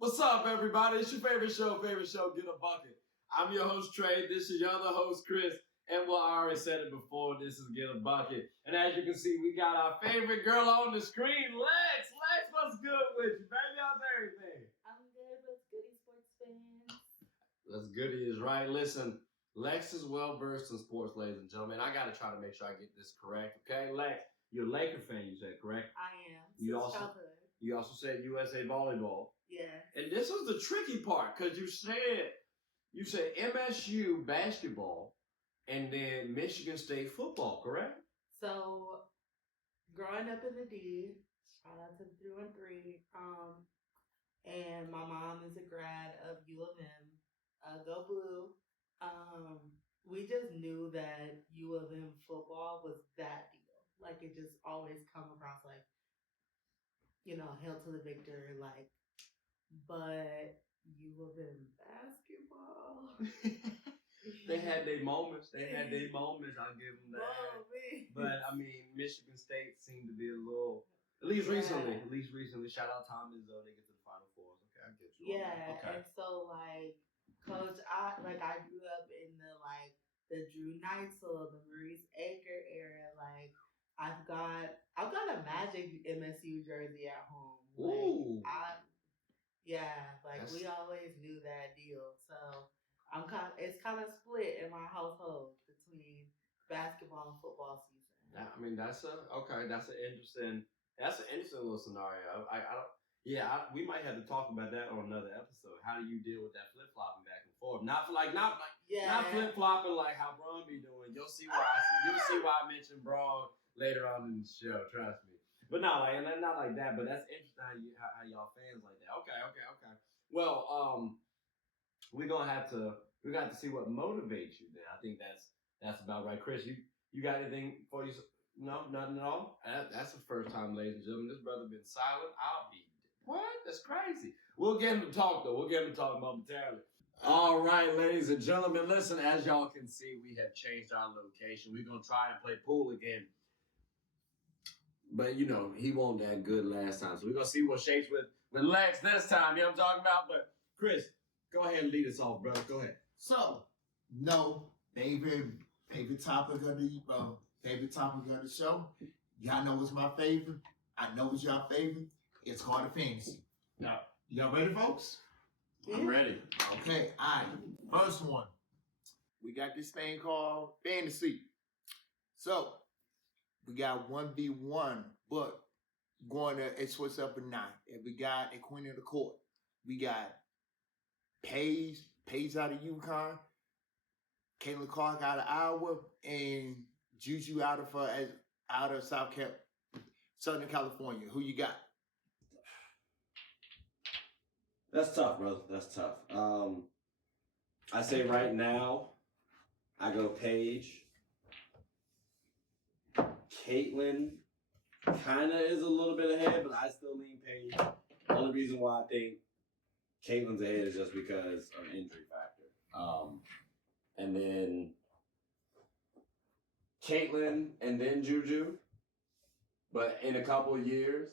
What's up, everybody? It's your favorite show, Get a Bucket. I'm your host, Trey. This is your other host, Chris. And well, I already said it before, this is Get a Bucket. And as you can see, we got our favorite girl on the screen, Lex. Lex, what's good with you, baby? How's everything? I'm good. What's goody, sports fans? That's goody is right. Listen, Lex is well-versed in sports, ladies and gentlemen. I got to try to make sure I get this correct, okay? Lex, you're a Laker fan, you said, correct? I am. You also said USA Volleyball. Yeah. And this is the tricky part, because you said MSU basketball and then Michigan State football, correct? So, growing up in the D, shout out to the 313, and my mom is a grad of U of M. Go Blue. We just knew that U of M football was that deal. Like, it just always come across like, hail to the victor, like, but U of M basketball. They had their moments. I'll give them that. Oh, but I mean, Michigan State seemed to be a little, at least recently. Shout out Tom Izzo. They get to the Final Fours. Okay, I get you. Yeah, okay. And so like, Coach, I grew up in the Drew Neitzel, the Maurice Aker era. Like, I've got a Magic MSU jersey at home. Ooh. We always knew that deal. So it's kind of split in my household between basketball and football season. I mean, that's an interesting little scenario. We might have to talk about that on another episode. How do you deal with that flip flopping back and forth? Not flip flopping like how Braun be doing. You'll see why I mentioned Braun later on in the show. Trust me. But not like that. But that's interesting how y'all fans like that. Okay. Well, we're gonna have to see what motivates you. Then I think that's about right. Chris, you got anything for you? No, nothing at all. That's the first time, ladies and gentlemen. This brother been silent. What? That's crazy. We'll get him to talk though. We'll get him to talk momentarily. All right, ladies and gentlemen. Listen, as y'all can see, we have changed our location. We're gonna try and play pool again. But, he wasn't that good last time. So we're going to see what shapes with Lex this time. You know what I'm talking about? But, Chris, go ahead and lead us off, brother. Go ahead. So, favorite topic of the show. Y'all know what's my favorite. I know it's your favorite. It's Carter Fantasy. Now, y'all ready, folks? I'm ready. Okay, all right. First one. We got this thing called Fantasy. So, we got 1v1, but it switched up a 9. And we got a Queen of the Court. We got Paige out of UConn, Caitlin Clark out of Iowa, and Juju out of Southern California. Who you got? That's tough, brother. That's tough. I say right now, I go Paige. Caitlin kind of is a little bit ahead, but I still lean Paige. The only reason why I think Caitlin's ahead is just because of injury factor. And then Caitlin and then Juju. But in a couple of years,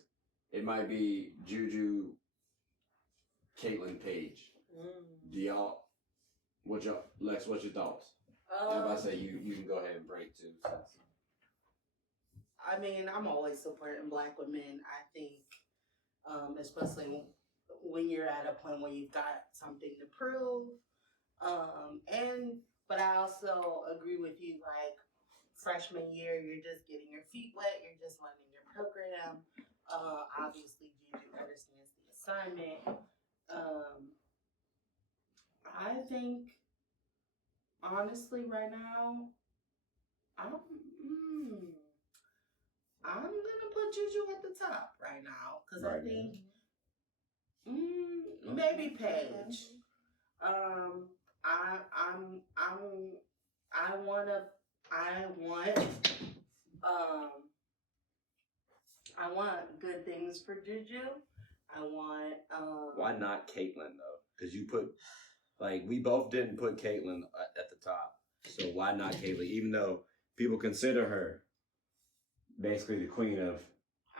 it might be Juju, Caitlin, Paige. Lex, what's your thoughts? If I say you can go ahead and break too. I mean, I'm always supporting Black women. I think, especially when you're at a point where you've got something to prove. But I also agree with you, like, freshman year, you're just getting your feet wet. You're just learning your program. Obviously, Juju understands the assignment. I think, honestly, right now, I'm gonna put Juju at the top right now because I think maybe Paige. I want good things for Juju. I want. Why not Caitlin though? Because we both didn't put Caitlin at the top. So why not Caitlin? Even though people consider her basically the queen of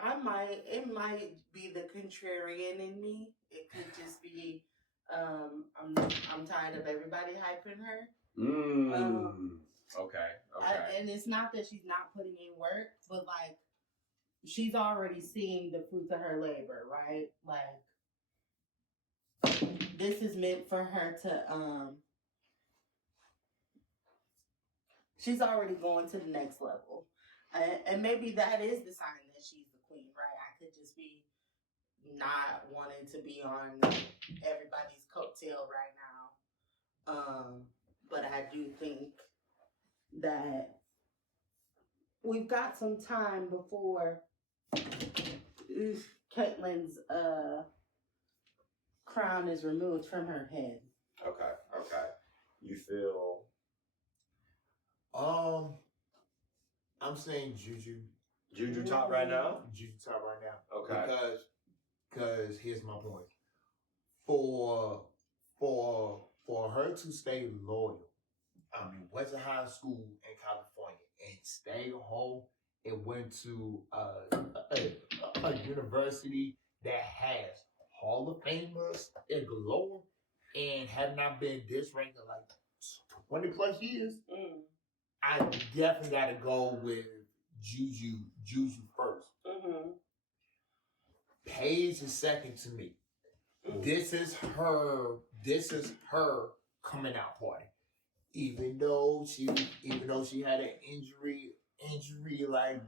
It might be the contrarian in me. It could just be, I'm tired of everybody hyping her. Okay. And it's not that she's not putting in work, but like, she's already seeing the fruits of her labor, right? Like, this is meant for her to, she's already going to the next level. And maybe that is the sign that she's the queen, right? I could just be not wanting to be on everybody's coattail right now. But I do think that we've got some time before Caitlyn's crown is removed from her head. Okay. You feel? I'm saying Juju. Juju top right now? Juju top right now. Okay. Because here's my point. For her to stay loyal, went to high school in California and stayed home and went to a university that has Hall of Famers and galore and have not been disranked in like 20 plus years. I definitely got to go with Juju first. Paige is second to me. This is her coming out party. Even though she had an injury like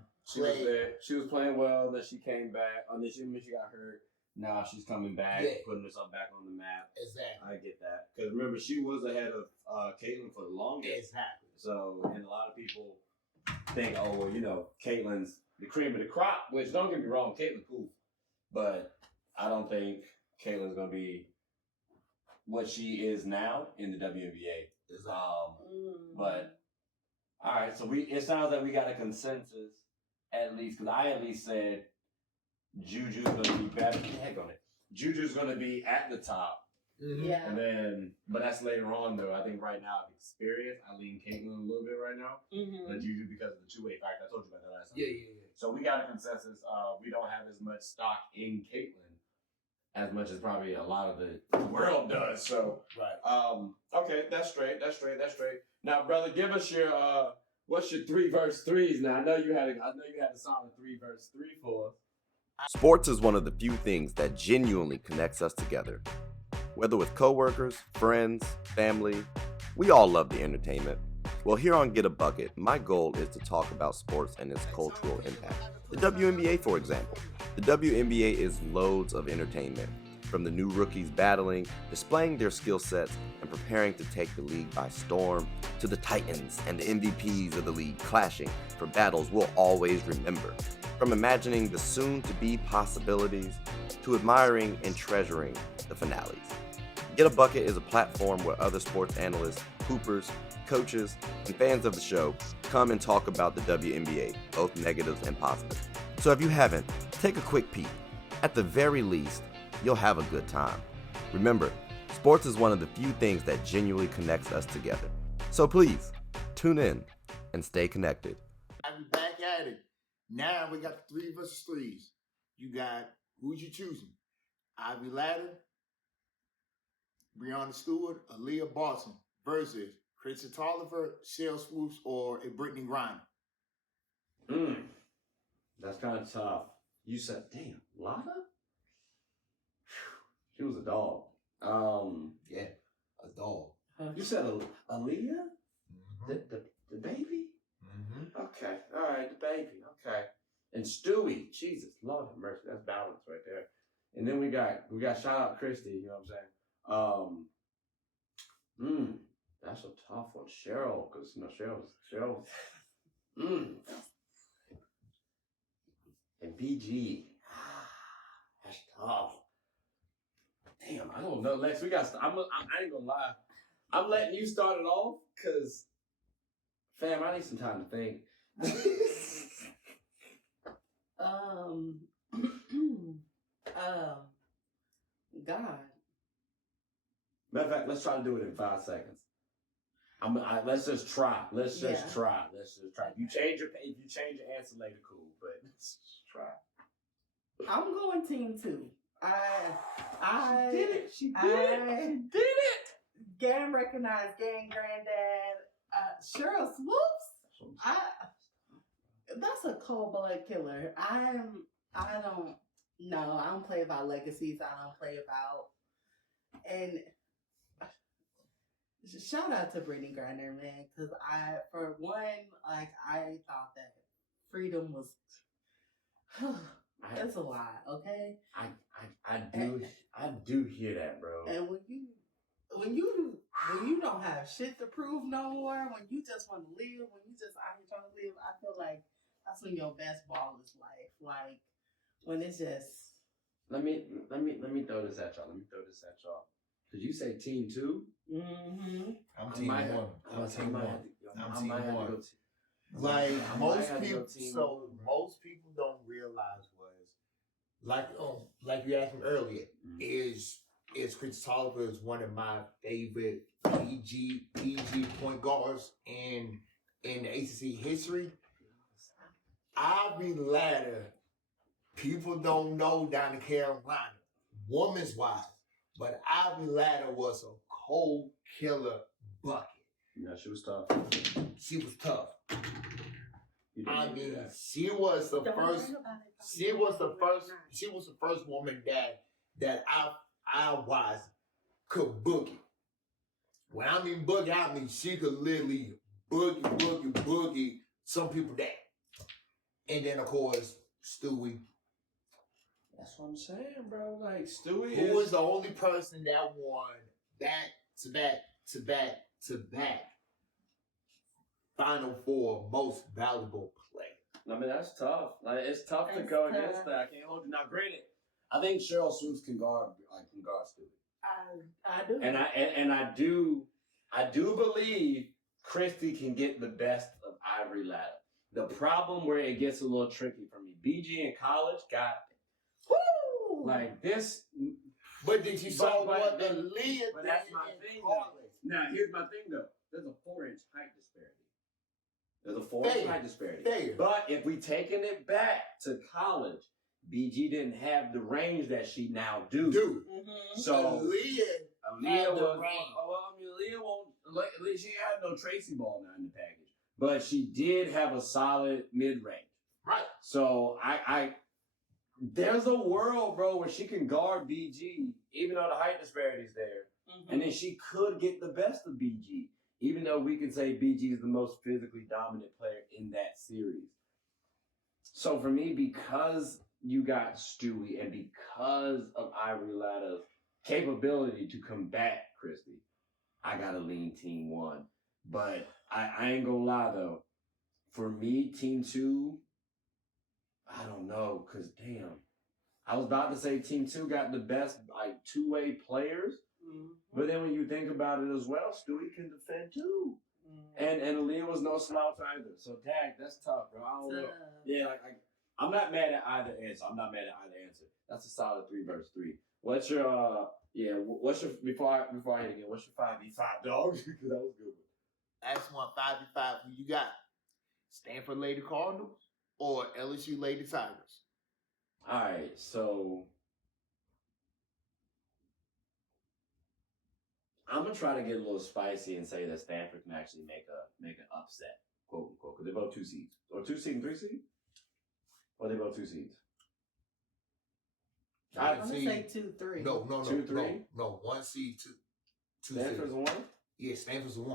She was playing well, then she came back. Then she got hurt. Now she's coming back, putting herself back on the map. Exactly. I get that. Because remember, she was ahead of Caitlyn for the longest. Exactly. So, and a lot of people think, oh, well, Caitlyn's the cream of the crop, which don't get me wrong, Caitlyn cool. But I don't think Caitlyn's going to be what she is now in the WNBA. But, all right, so it sounds like we got a consensus, at least, because I at least said Juju's going to be better. Heck on it. Juju's going to be at the top. Yeah. And then, but that's later on, though. I think right now, experience, I lean Caitlyn a little bit right now. But Juju because of the two-way factor. I told you about that last time. Yeah. So we got a consensus. We don't have as much stock in Caitlyn as much as probably a lot of the world does. So, right. Okay, that's straight. Now, brother, give us your what's your 3 verse 3s? Now I know you had a solid 3 verse 3 for us. Sports is one of the few things that genuinely connects us together. Whether with coworkers, friends, family, we all love the entertainment. Well, here on Get a Bucket, my goal is to talk about sports and its cultural impact. The WNBA, for example. The WNBA is loads of entertainment, from the new rookies battling, displaying their skill sets, and preparing to take the league by storm, to the titans and the MVPs of the league clashing for battles we'll always remember. From imagining the soon-to-be possibilities, to admiring and treasuring the finales. Get a Bucket is a platform where other sports analysts, hoopers, coaches, and fans of the show come and talk about the WNBA, both negatives and positives. So if you haven't, take a quick peek. At the very least, you'll have a good time. Remember, sports is one of the few things that genuinely connects us together. So please, tune in and stay connected. I'm back at it. Now we got the 3 versus 3s. You got, who's you choosing? Ivy Ladder, Breonna Stewart, Aaliyah Barton versus Kristen Tolliver, Shell Swoops, or a Brittany Griner. That's kind of tough. You said, damn, Lava? She was a dog. Yeah, a dog. You said Aaliyah? Mm-hmm. The baby? Mm-hmm. Okay, all right, the baby. Okay, and Stewie. Jesus, Lord have mercy. That's balance right there. And then we got shout out Christy. You know what I'm saying? That's a tough one, Cheryl, because Cheryl. And BG. That's tough. Damn, I don't know, Lex. I ain't gonna lie. I'm letting you start it off because, fam, I need some time to think. God. Matter of fact, let's try to do it in 5 seconds. Let's just try. Let's just try. If you change your answer later, cool. But let's just try. I'm going team 2. She did it. She did it. it. Game recognized, game granddad. Cheryl Swoops. That's a cold blood killer. I don't play about legacies. I don't play about, and shout out to Brittany Griner, man, because for one, I thought that freedom was, that's a lot, okay? I do hear that, bro. And when you don't have shit to prove no more, when you just want to live, when you just out here trying to live, I feel like that's when your best ball is life. Like when it's just. Let me throw this at y'all. Did you say team 2? Mm-hmm. I'm team 1. I'm team 1. I'm team 1. Like most people don't realize like you asked me earlier, is Chris Tolliver is one of my favorite PG point guards in the ACC history. Ivy Ladder, people don't know down in Carolina, women's wise, but Ivy Ladder was a cold killer bucket. Yeah, she was tough. She was tough. I mean, she was the first woman that I was could boogie. When I mean boogie, I mean she could literally boogie some people down. And then of course Stewie. That's what I'm saying, bro. Like Stewie, who was the only person that won back Final Four most valuable player. I mean, that's tough. Like it's tough to go against that. I can't hold you. Now, granted, I think Cheryl Swoops can guard Stewie. I do. And I do believe Christy can get the best of Ivory Ladder. The problem where it gets a little tricky for me, BG in college got like this. But did you saw what the lead? But that's my thing. Now here's my thing though. There's a 4-inch height disparity. Fair. But if we taking it back to college, BG didn't have the range that she now do. Mm-hmm. So Aaliyah was range. Aaliyah won't. She had no Tracy ball now in the package, but she did have a solid mid range. Right. So I there's a world, bro, where she can guard BG, even though the height disparity is there, and then she could get the best of BG, even though we can say BG is the most physically dominant player in that series. So for me, because you got Stewie and because of Ivory Ladder's capability to combat Christy, I gotta lean team 1. But I ain't gonna lie though, for me, team 2, I don't know, cause damn, I was about to say team 2 got the best like two-way players, but then when you think about it as well, Stewie can defend too, and Aaliyah was no slouch either. So tag, that's tough, bro. I don't know. Yeah, I'm not mad at either answer. That's a solid 3 versus 3. What's your before I hit again? What's your 5v5 dog? That was good. That's one 5v5. Who you got? Stanford Lady Cardinals or LSU Lady Tigers? All right, so I'm gonna try to get a little spicy and say that Stanford can actually make an upset, quote unquote, because they're both 2 seeds, or 2 seed and 3 seed, or they both 2 seeds. I'm gonna say 2-3. No, 2-3. No, 1 seed, 2 Stanford's seed. 1. Yeah, Stanford's a 1.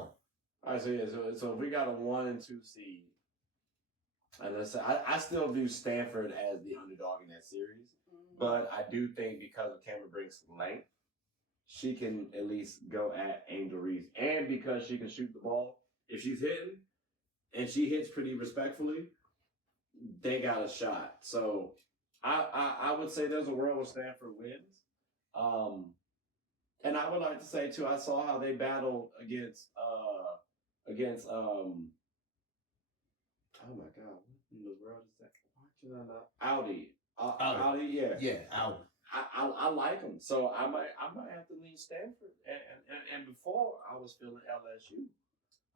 All right, so if we got a 1 and 2 seed, and I still view Stanford as the underdog in that series, but I do think because of Cameron Brink's length, she can at least go at Angel Reese, and because she can shoot the ball, if she's hitting, and she hits pretty respectfully, they got a shot. So I would say there's a world where Stanford wins. And I would like to say too, I saw how they battled against oh my God, what in the world is that? Why can I not? Audi, yeah. Yeah, Audi. I like them, so I might have to lean Stanford. And before I was feeling LSU.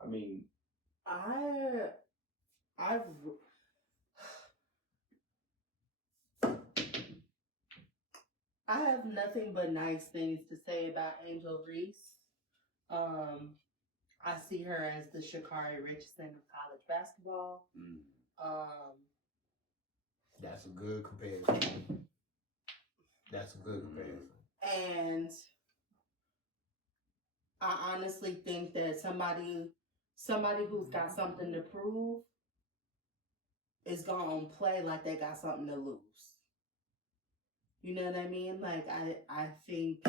I mean, I have nothing but nice things to say about Angel Reese. I see her as the Sha'Carri Richardson of college basketball. That's a good comparison. And I honestly think that somebody who's got something to prove is gonna play like they got something to lose. You know what I mean? Like I think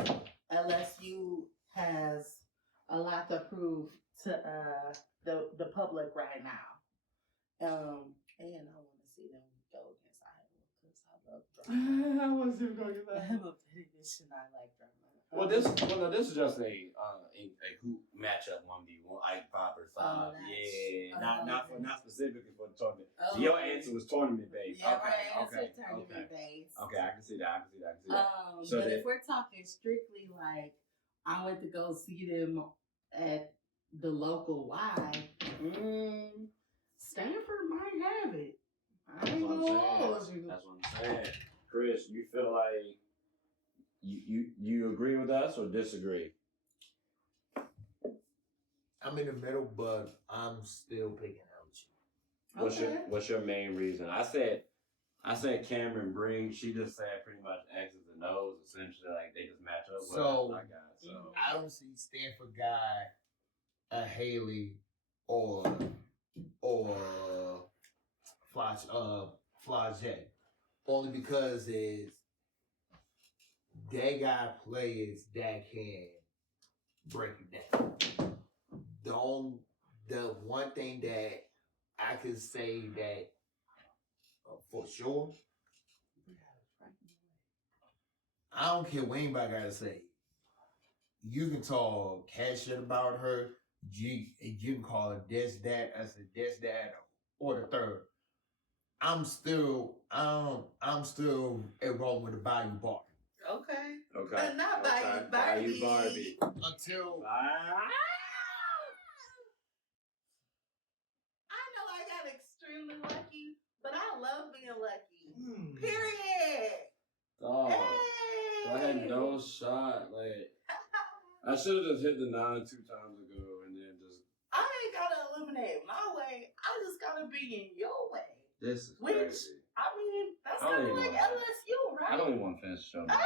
LSU has a lot to prove to the public right now. And I want to see them go against Iowa because I love drama. I want to go get I that. love this and I like drama. Well, this is just a hoop matchup 1v1, like 5 versus 5. Oh, nice. Not specifically for the tournament. Oh, So your answer was tournament based. Yeah, Okay, my answer tournament based. Okay, I can see that. But if we're talking strictly like I went to go see them at the local Y, Stanford might have it. I ain't gonna hold you. That's what I'm saying. Chris, you feel like you agree with us or disagree? I'm in the middle, but I'm still picking LSU. What's your main reason? I said Cameron Brink. She just said pretty much X's and O's. Essentially, like they just match up. So I got. So I don't see Stanford guy a Haley or Flage. Only because is they got players that can break it down. The one thing that I could say that for sure, I don't care what anybody gotta say. You can talk cash shit about her. You can call her this, that, I said this, that, or the third. I'm still involved with the Bayou Bar. Okay. Not Bayou Barbie. Until I know I got extremely lucky, but I love being lucky. Period. oh, Hey. I had no shot. Like I should have just hit the 9 2 times ago and then just. I ain't gotta eliminate my way. I just gotta be in your way. This is Which, crazy. I mean, that's I don't kind of even like know. LSU, right? I don't even want to finish the show now.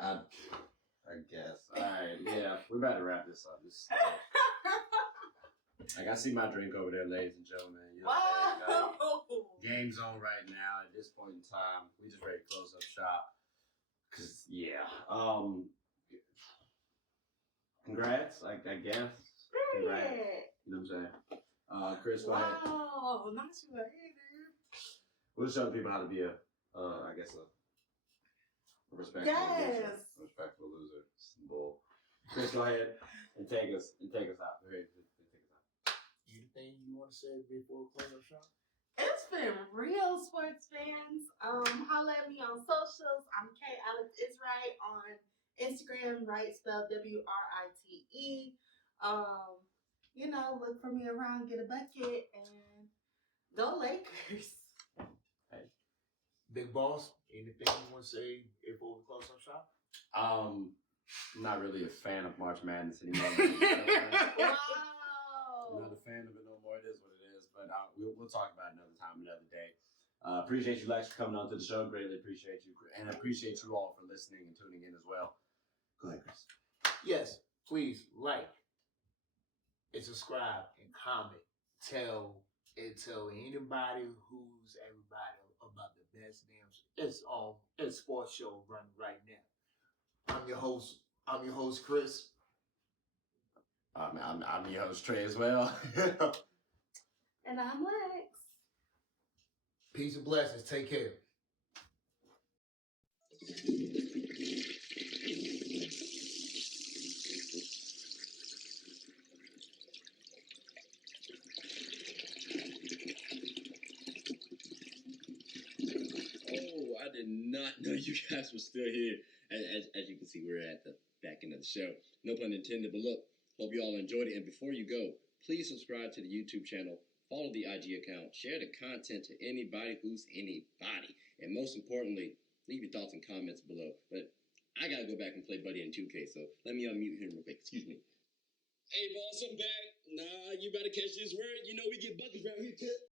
I guess. All right, yeah, we're about to wrap this up. Like I see my drink over there, ladies and gentlemen. You know what I'm saying? Like, game's on right now. At this point in time, we just ready to close up shop. Cause yeah, congrats. I guess. Congrats. You know what I'm saying? Chris, go ahead. Wow, not you either. We'll show people how to be a respectful loser. Respectful loser. Bull. Chris, go ahead and take us out. Go ahead, take us out. Anything you want to say before we close our show? It's been real, sports fans. Holla at me on socials. I'm K Alex Israel on Instagram, right? Spelled WRITE. Look for me around, get a bucket, and go Lakers. Hey. Big boss, anything you want to say before we close our shop? I'm not really a fan of March Madness anymore. Wow. I'm not a fan of it no more. It is what it is. But we'll talk about it another time, another day. Appreciate you, Lex, for coming on to the show. Greatly appreciate you. And appreciate you all for listening and tuning in as well. Go ahead, Chris. Yes, please like and subscribe and comment. Tell anybody who's everybody about the best damn it's sports show running right now. I'm your host Chris. I'm your host Trey as well. And I'm Lex. Peace and blessings. Take care. Oh, I did not know you guys were still here. As you can see, we're at the back end of the show. No pun intended, but look, hope you all enjoyed it. And before you go, please subscribe to the YouTube channel follow the IG account, share the content to anybody who's anybody, and most importantly, leave your thoughts and comments below. But I gotta go back and play Buddy in 2K, so let me unmute him real quick. Excuse me. Hey, boss, I'm back. Nah, you better catch this word. You know we get buckets around here, kid.